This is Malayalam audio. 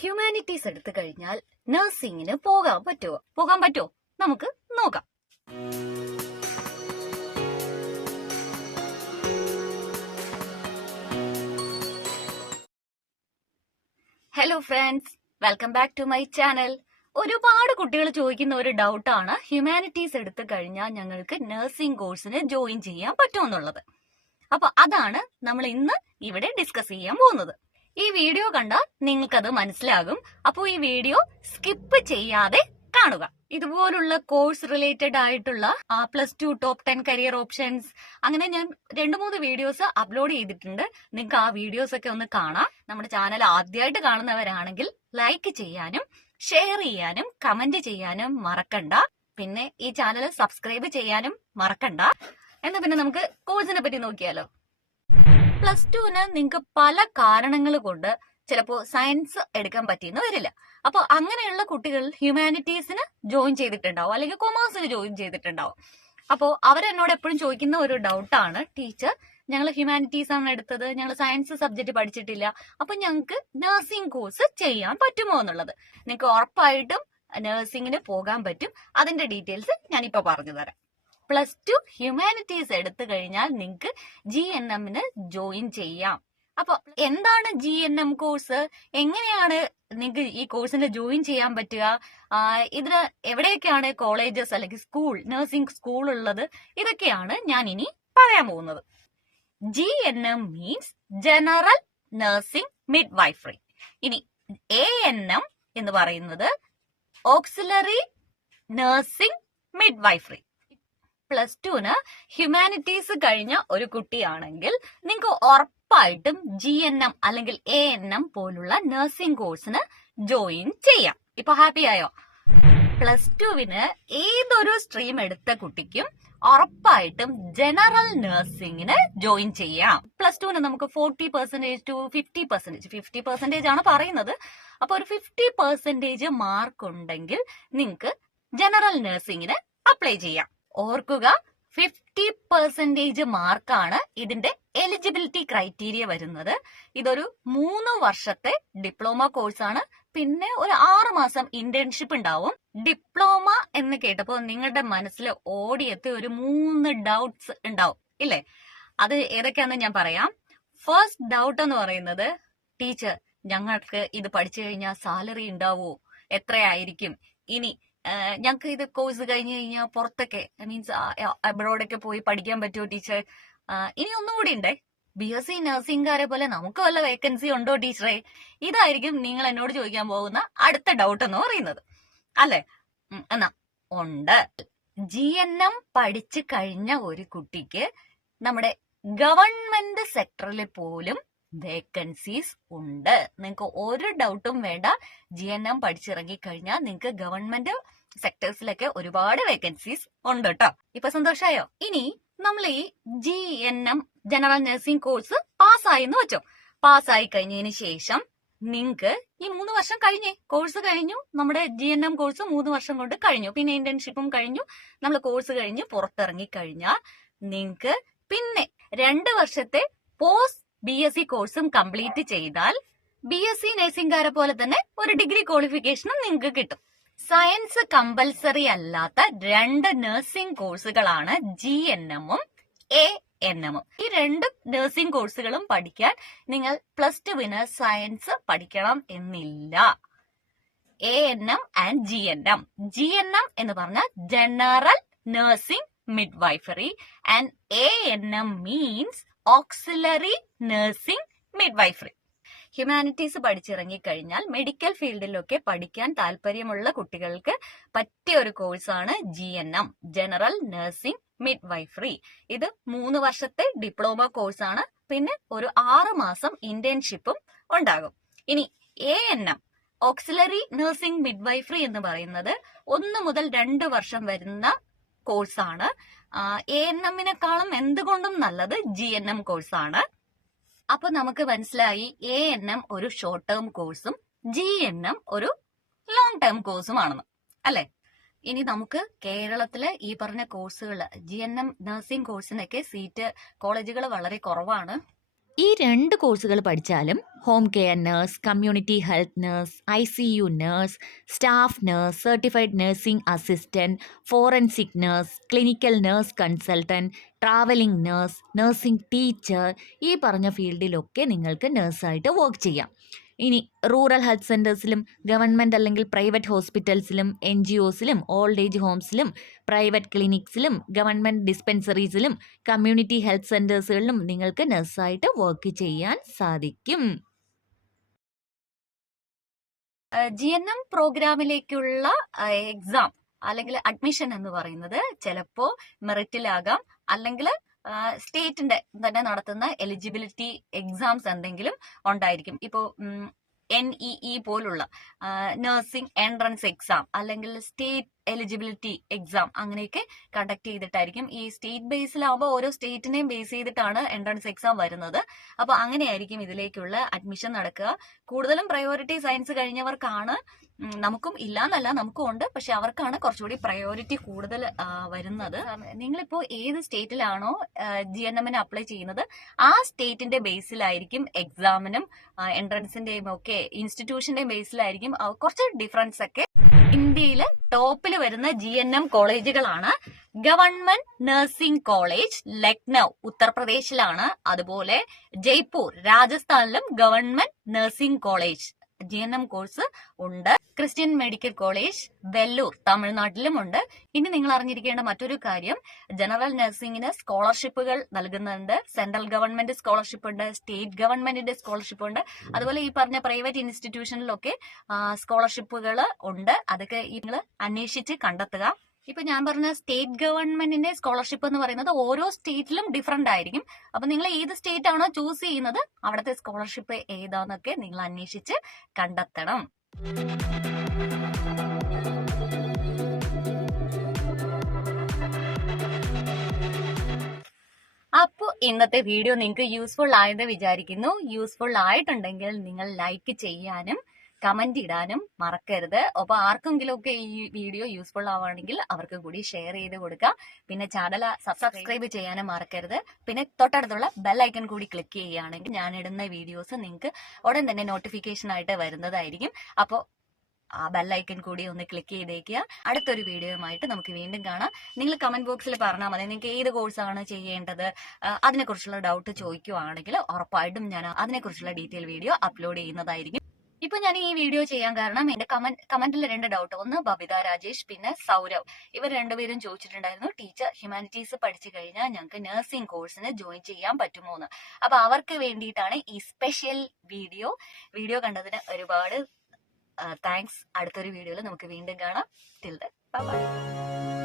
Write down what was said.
ഹ്യൂമാനിറ്റീസ് എടുത്തു കഴിഞ്ഞാൽ നഴ്സിംഗിന് പോകാൻ പറ്റുമോ? നമുക്ക് നോക്കാം. Hello friends, welcome back to my channel. ഒരുപാട് കുട്ടികൾ ചോദിക്കുന്ന ഒരു ഡൗട്ടാണ് ഹ്യൂമാനിറ്റീസ് എടുത്തു കഴിഞ്ഞാൽ ഞങ്ങൾക്ക് നഴ്സിംഗ് കോഴ്സിന് ജോയിൻ ചെയ്യാൻ പറ്റുമെന്നുള്ളത്. അപ്പൊ അതാണ് നമ്മൾ ഇന്ന് ഇവിടെ ഡിസ്കസ് ചെയ്യാൻ പോകുന്നത്. ഈ വീഡിയോ കണ്ടാൽ നിങ്ങൾക്കത് മനസ്സിലാകും. അപ്പോൾ ഈ വീഡിയോ സ്കിപ്പ് ചെയ്യാതെ കാണുക. ഇതുപോലുള്ള കോഴ്സ് റിലേറ്റഡ് ആയിട്ടുള്ള +2 ടോപ്പ് 10 കരിയർ ഓപ്ഷൻസ് അങ്ങനെ ഞാൻ 2-3 വീഡിയോസ് അപ്ലോഡ് ചെയ്തിട്ടുണ്ട്. നിങ്ങൾക്ക് ആ വീഡിയോസ് ഒക്കെ ഒന്ന് കാണാം. നമ്മുടെ ചാനൽ ആദ്യമായിട്ട് കാണുന്നവരാണെങ്കിൽ ലൈക്ക് ചെയ്യാനും ഷെയർ ചെയ്യാനും കമന്റ് ചെയ്യാനും മറക്കണ്ട. പിന്നെ ഈ ചാനൽ സബ്സ്ക്രൈബ് ചെയ്യാനും മറക്കണ്ട. എന്നാ പിന്നെ നമുക്ക് കോഴ്സിനെ പറ്റി നോക്കിയാലോ. +2ന് നിങ്ങൾക്ക് പല കാരണങ്ങൾ കൊണ്ട് ചിലപ്പോ സയൻസ് എടുക്കാൻ പറ്റിയെന്ന് വരില്ല. അപ്പൊ അങ്ങനെയുള്ള കുട്ടികൾ ഹ്യൂമാനിറ്റീസിന് ജോയിൻ ചെയ്തിട്ടുണ്ടാവും, അല്ലെങ്കിൽ കൊമേഴ്സിന് ജോയിൻ ചെയ്തിട്ടുണ്ടാവും. അപ്പോ അവരെന്നോട് എപ്പോഴും ചോദിക്കുന്ന ഒരു ഡൗട്ടാണ്, ടീച്ചർ ഞങ്ങൾ ഹ്യൂമാനിറ്റീസ് ആണ് എടുത്തത്, ഞങ്ങൾ സയൻസ് സബ്ജക്ട് പഠിച്ചിട്ടില്ല, അപ്പൊ ഞങ്ങൾക്ക് നഴ്സിംഗ് കോഴ്സ് ചെയ്യാൻ പറ്റുമോ എന്നുള്ളത്. നിങ്ങൾക്ക് ഉറപ്പായിട്ടും നഴ്സിംഗിന് പോകാൻ പറ്റും. അതിന്റെ ഡീറ്റെയിൽസ് ഞാനിപ്പോ പറഞ്ഞു തരാം. +2 ഹ്യൂമാനിറ്റീസ് എടുത്തു കഴിഞ്ഞാൽ നിങ്ങൾക്ക് GNMന് ജോയിൻ ചെയ്യാം. അപ്പൊ എന്താണ് GNM കോഴ്സ്, എങ്ങനെയാണ് നിങ്ങൾക്ക് ഈ കോഴ്സിന് ജോയിൻ ചെയ്യാൻ പറ്റുക, ഇതിന് എവിടെയൊക്കെയാണ് കോളേജസ് അല്ലെങ്കിൽ നഴ്സിംഗ് സ്കൂൾ ഉള്ളത്, ഇതൊക്കെയാണ് ഞാൻ ഇനി പറയാൻ പോകുന്നത്. GNM means general nursing midwifery. ഇനി ANM എന്ന് പറയുന്നത് ഓക്സിലറി നഴ്സിംഗ് മിഡ്വൈഫറി. +2ന് ഹ്യൂമാനിറ്റീസ് കഴിഞ്ഞ ഒരു കുട്ടിയാണെങ്കിൽ നിങ്ങൾക്ക് ഉറപ്പായിട്ടും GNM അല്ലെങ്കിൽ ANM പോലുള്ള നഴ്സിംഗ് കോഴ്സിന് ജോയിൻ ചെയ്യാം. ഇപ്പൊ ഹാപ്പി ആയോ? +2വിന് ഏതൊരു സ്ട്രീം എടുത്ത കുട്ടിക്കും ഉറപ്പായിട്ടും ജനറൽ നഴ്സിംഗിന് ജോയിൻ ചെയ്യാം. +2ന് നമുക്ക് 40% to 50% ആണ് പറയുന്നത്. അപ്പൊ ഒരു 50% മാർക്ക് ഉണ്ടെങ്കിൽ നിങ്ങൾക്ക് ജനറൽ നഴ്സിംഗിന് അപ്ലൈ ചെയ്യാം. ഓർക്കുക, 50% മാർക്കാണ് ഇതിന്റെ എലിജിബിലിറ്റി ക്രൈറ്റീരിയ വരുന്നത്. ഇതൊരു 3 വർഷത്തെ ഡിപ്ലോമ കോഴ്സാണ്. പിന്നെ ഒരു 6 മാസം ഇന്റേൺഷിപ്പ് ഉണ്ടാവും. ഡിപ്ലോമ എന്ന് കേട്ടപ്പോൾ നിങ്ങളുടെ മനസ്സിൽ ഓടിയെത്തി ഒരു 3 ഡൗട്ട്സ് ഉണ്ടാവും ഇല്ലേ? അത് ഏതൊക്കെയാണെന്ന് ഞാൻ പറയാം. ഫസ്റ്റ് ഡൗട്ട് എന്ന് പറയുന്നത്, ടീച്ചർ ഞങ്ങൾക്ക് ഇത് പഠിച്ചു കഴിഞ്ഞാൽ സാലറി ഉണ്ടാവോ, എത്രയായിരിക്കും, ഇനി ഞങ്ങൾക്ക് ഇത് കോഴ്സ് കഴിഞ്ഞു കഴിഞ്ഞാൽ പുറത്തൊക്കെ മീൻസ് അബ്രോഡൊക്കെ പോയി പഠിക്കാൻ പറ്റുമോ ടീച്ചർ, ഇനി ഒന്നുകൂടി ഉണ്ടേ, BSc നഴ്സിംഗുകാരെ പോലെ നമുക്ക് വല്ല വേക്കൻസി ഉണ്ടോ ടീച്ചറെ, ഇതായിരിക്കും നിങ്ങൾ എന്നോട് ചോദിക്കാൻ പോകുന്ന അടുത്ത ഡൗട്ട് എന്ന് പറയുന്നത് അല്ലെ? എന്നാ ഉണ്ട്. GNM പഠിച്ചു കഴിഞ്ഞ ഒരു കുട്ടിക്ക് നമ്മുടെ ഗവൺമെന്റ് സെക്ടറിൽ പോലും വേക്കൻസീസ് ഉണ്ട്. നിങ്ങൾക്ക് ഒരു ഡൗട്ടും വേണ്ട. GNM പഠിച്ചിറങ്ങി കഴിഞ്ഞാൽ നിങ്ങൾക്ക് ഗവൺമെന്റ് സെക്ടേഴ്സിലൊക്കെ ഒരുപാട് വേക്കൻസീസ് ഉണ്ട് കേട്ടോ. ഇപ്പൊ സന്തോഷായോ? ഇനി നമ്മൾ ഈ GNM ജനറൽ നഴ്സിംഗ് കോഴ്സ് പാസ്സായി എന്ന് വെച്ചോ. പാസ്സായി കഴിഞ്ഞതിന് ശേഷം നിങ്ങൾക്ക് ഈ 3 വർഷം കഴിഞ്ഞേ, കോഴ്സ് കഴിഞ്ഞു, നമ്മുടെ GNM കോഴ്സ് 3 വർഷം കൊണ്ട് കഴിഞ്ഞു, പിന്നെ ഇന്റേൺഷിപ്പും കഴിഞ്ഞു, നമ്മൾ കോഴ്സ് കഴിഞ്ഞ് പുറത്തിറങ്ങി കഴിഞ്ഞാൽ നിങ്ങൾക്ക് പിന്നെ 2 വർഷത്തെ പോസ്റ്റ് BSc കോഴ്സും കംപ്ലീറ്റ് ചെയ്താൽ BSc നഴ്സിംഗുകാരെ പോലെ തന്നെ ഒരു ഡിഗ്രി ക്വാളിഫിക്കേഷനും നിങ്ങൾക്ക് കിട്ടും. സയൻസ് കമ്പൽസറി അല്ലാത്ത 2 നഴ്സിംഗ് കോഴ്സുകളാണ് GNMഉം ANMഉം. ഈ 2 നഴ്സിംഗ് കോഴ്സുകളും പഠിക്കാൻ നിങ്ങൾ +2വിന് സയൻസ് പഠിക്കണം എന്നില്ല. ANM and GNM. GNM എന്ന് പറഞ്ഞാൽ general nursing midwifery and ANM means auxiliary nursing midwifery. Humanities പഠിച്ചിറങ്ങി കഴിഞ്ഞാൽ മെഡിക്കൽ ഫീൽഡിലൊക്കെ പഠിക്കാൻ താല്പര്യമുള്ള കുട്ടികൾക്ക് പറ്റിയ ഒരു കോഴ്സാണ് GNM, ജനറൽ നഴ്സിംഗ് മിഡ്വൈഫറി. ഇത് 3 വർഷത്തെ ഡിപ്ലോമ കോഴ്സാണ്. പിന്നെ ഒരു 6 മാസം ഇന്റേൺഷിപ്പും ഉണ്ടാകും. ഇനി ANM, ഓക്സിലറി നഴ്സിംഗ് മിഡ്വൈഫറി എന്ന് പറയുന്നത് 1 മുതൽ 2 വർഷം വരുന്ന കോഴ്സാണ്. ANMനേക്കാളും എന്തുകൊണ്ടും നല്ലത് GNM കോഴ്സാണ്. അപ്പൊ നമുക്ക് മനസ്സിലായി ANM ഒരു ഷോർട്ട് ടേം കോഴ്സും GNM ഒരു ലോങ് ടേം കോഴ്സുമാണെന്ന് അല്ലെ? ഇനി നമുക്ക് കേരളത്തിലെ ഈ പറഞ്ഞ കോഴ്സുകൾ GNM നഴ്സിംഗ് കോഴ്സിനൊക്കെ സീറ്റ് കോളേജുകൾ വളരെ കുറവാണ്. ഈ 2 കോഴ്സുകൾ പഠിച്ചാലും home care nurse, community health nurse, ICU nurse, staff nurse, certified nursing assistant, forensic nurse, clinical nurse consultant, travelling nurse, nursing teacher, ഈ പറഞ്ഞ ഫീൽഡിലൊക്കെ നിങ്ങൾക്ക് നഴ്സായിട്ട് വർക്ക് ചെയ്യാം. ഇനി റൂറൽ ഹെൽത്ത് സെൻറ്റേഴ്സിലും ഗവൺമെൻറ് അല്ലെങ്കിൽ പ്രൈവറ്റ് ഹോസ്പിറ്റൽസിലും NGOസിലും ഓൾഡ് ഏജ് ഹോംസിലും പ്രൈവറ്റ് ക്ലിനിക്സിലും ഗവൺമെൻറ് ഡിസ്പെൻസറീസിലും കമ്മ്യൂണിറ്റി ഹെൽത്ത് സെൻറ്റേഴ്സുകളിലും നിങ്ങൾക്ക് നഴ്സായിട്ട് വർക്ക് ചെയ്യാൻ സാധിക്കും. GNM പ്രോഗ്രാമിലേക്കുള്ള എക്സാം അല്ലെങ്കിൽ അഡ്മിഷൻ എന്ന് പറയുന്നത് ചിലപ്പോൾ മെറിറ്റിലാകാം, അല്ലെങ്കിൽ സ്റ്റേറ്റിന്റെ തന്നെ നടത്തുന്ന എലിജിബിലിറ്റി എക്സാംസ് എന്തെങ്കിലും ഉണ്ടായിരിക്കും. ഇപ്പോൾ NEE പോലുള്ള നഴ്സിംഗ് എൻട്രൻസ് എക്സാം അല്ലെങ്കിൽ സ്റ്റേറ്റ് എലിജിബിലിറ്റി എക്സാം അങ്ങനെയൊക്കെ കണ്ടക്ട് ചെയ്തിട്ടായിരിക്കും. ഈ സ്റ്റേറ്റ് ബേസിലാവുമ്പോൾ ഓരോ സ്റ്റേറ്റിനെയും ബേസ് ചെയ്തിട്ടാണ് എൻട്രൻസ് എക്സാം വരുന്നത്. അപ്പൊ അങ്ങനെയായിരിക്കും ഇതിലേക്കുള്ള അഡ്മിഷൻ നടക്കുക. കൂടുതലും പ്രയോറിറ്റി സയൻസ് കഴിഞ്ഞവർക്കാണ്, നമുക്കും ഇല്ലാന്നല്ല, നമുക്കും ഉണ്ട്, പക്ഷെ അവർക്കാണ് കുറച്ചുകൂടി പ്രയോറിറ്റി കൂടുതൽ വരുന്നത്. നിങ്ങളിപ്പോ ഏത് സ്റ്റേറ്റിലാണോ GNMന് അപ്ലൈ ചെയ്യുന്നത് ആ സ്റ്റേറ്റിന്റെ ബേസിലായിരിക്കും എക്സാമിനും എൻട്രൻസിന്റെയും ഒക്കെ ഇൻസ്റ്റിറ്റ്യൂഷന്റെയും ബേസിലായിരിക്കും കുറച്ച് ഡിഫറൻസ് ഒക്കെ. ഇന്ത്യയിൽ ടോപ്പിൽ വരുന്ന GNM കോളേജുകളാണ് ഗവൺമെന്റ് നഴ്സിംഗ് കോളേജ് ലക്നൗ ഉത്തർപ്രദേശിലാണ്, അതുപോലെ ജയ്പൂർ രാജസ്ഥാനിലും government nursing college GNM course ഉണ്ട്. ക്രിസ്ത്യൻ മെഡിക്കൽ കോളേജ് വെല്ലൂർ തമിഴ്നാട്ടിലും ഉണ്ട്. ഇനി നിങ്ങൾ അറിഞ്ഞിരിക്കേണ്ട മറ്റൊരു കാര്യം, ജനറൽ നഴ്സിംഗിന് സ്കോളർഷിപ്പുകൾ നൽകുന്നുണ്ട്. സെൻട്രൽ ഗവൺമെന്റ് സ്കോളർഷിപ്പ് ഉണ്ട്, സ്റ്റേറ്റ് ഗവൺമെന്റിന്റെ സ്കോളർഷിപ്പ് ഉണ്ട്, അതുപോലെ ഈ പറഞ്ഞ പ്രൈവറ്റ് ഇൻസ്റ്റിറ്റ്യൂഷനിലൊക്കെ സ്കോളർഷിപ്പുകൾ ഉണ്ട്. അതൊക്കെ നിങ്ങൾ അന്വേഷിച്ച് കണ്ടെത്തുക. ഇപ്പൊ ഞാൻ പറഞ്ഞ സ്റ്റേറ്റ് ഗവൺമെന്റിന്റെ സ്കോളർഷിപ്പ് എന്ന് പറയുന്നത് ഓരോ സ്റ്റേറ്റിലും ഡിഫറെന്റ് ആയിരിക്കും. അപ്പൊ നിങ്ങൾ ഏത് സ്റ്റേറ്റ് ആണോ ചൂസ് ചെയ്യുന്നത് അവിടുത്തെ സ്കോളർഷിപ്പ് ഏതാന്നൊക്കെ നിങ്ങൾ അന്വേഷിച്ച് കണ്ടെത്തണം. അപ്പോൾ ഇന്നത്തെ വീഡിയോ നിങ്ങൾക്ക് യൂസ്ഫുൾ ആയെന്ന് വിചാരിക്കുന്നു. യൂസ്ഫുൾ ആയിട്ടുണ്ടെങ്കിൽ നിങ്ങൾ ലൈക്ക് ചെയ്യാനും കമന്റ് ഇടാനും മറക്കരുത്. അപ്പൊ ആർക്കെങ്കിലും ഒക്കെ ഈ വീഡിയോ യൂസ്ഫുൾ ആവുകയാണെങ്കിൽ അവർക്ക് കൂടി ഷെയർ ചെയ്ത് കൊടുക്കുക. പിന്നെ ചാനൽ സബ്സ്ക്രൈബ് ചെയ്യാനും മറക്കരുത്. പിന്നെ തൊട്ടടുത്തുള്ള ബെൽ ഐക്കൺ കൂടി ക്ലിക്ക് ചെയ്യുകയാണെങ്കിൽ ഞാൻ ഇടുന്ന വീഡിയോസ് നിങ്ങൾക്ക് ഉടൻ തന്നെ നോട്ടിഫിക്കേഷൻ ആയിട്ട് വരുന്നതായിരിക്കും. അപ്പോൾ ആ ബെല്ലൈക്കൻ കൂടി ഒന്ന് ക്ലിക്ക് ചെയ്തേക്കുക. അടുത്തൊരു വീഡിയോയുമായിട്ട് നമുക്ക് വീണ്ടും കാണാം. നിങ്ങൾ കമന്റ് ബോക്സിൽ പറഞ്ഞാൽ മതി നിങ്ങൾക്ക് ഏത് കോഴ്സാണ് ചെയ്യേണ്ടത്, അതിനെക്കുറിച്ചുള്ള ഡൗട്ട് ചോദിക്കുകയാണെങ്കിൽ ഉറപ്പായിട്ടും ഞാൻ അതിനെക്കുറിച്ചുള്ള ഡീറ്റെയിൽ വീഡിയോ അപ്ലോഡ് ചെയ്യുന്നതായിരിക്കും. ഇപ്പൊ ഞാൻ ഈ വീഡിയോ ചെയ്യാൻ കാരണം എന്റെ കമന്റിൽ 2 ഡൗട്ട്, ഒന്ന് ബബിത രാജേഷ്, പിന്നെ സൗരവ്, ഇവർ രണ്ടുപേരും ചോദിച്ചിട്ടുണ്ടായിരുന്നു ടീച്ചർ ഹ്യൂമാനിറ്റീസ് പഠിച്ചു കഴിഞ്ഞാൽ ഞങ്ങൾക്ക് നഴ്സിംഗ് കോഴ്സിന് ജോയിൻ ചെയ്യാൻ പറ്റുമോ എന്ന്. അപ്പൊ അവർക്ക് വേണ്ടിയിട്ടാണ് ഈ സ്പെഷ്യൽ വീഡിയോ കണ്ടതിന് ഒരുപാട് താങ്ക്സ്. അടുത്തൊരു വീഡിയോയിൽ നമുക്ക് വീണ്ടും കാണാം. Till then bye.